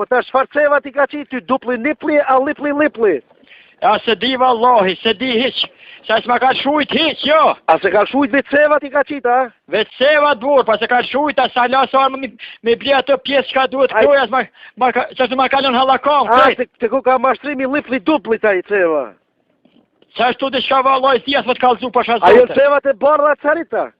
po ta çfarë ceva ti ka qit ty dupli nipli a lipli? Ja se di vallahi, se di hiç. Sa s'ma ka shujt hiç, jo. A se ka shujt vetë ceva ti ka qit, a? Vetë seva burr, pa se ka shujt as sa las armë me blie ato pjesë që duhet kloja, s'ma ma kalon hallakon. A te ku ka mashtrimi lipli dupli taj ceva? Sa ashtu diçka vallahi si as më të kallzu pa shazot. Ajo ceva te bardha carita?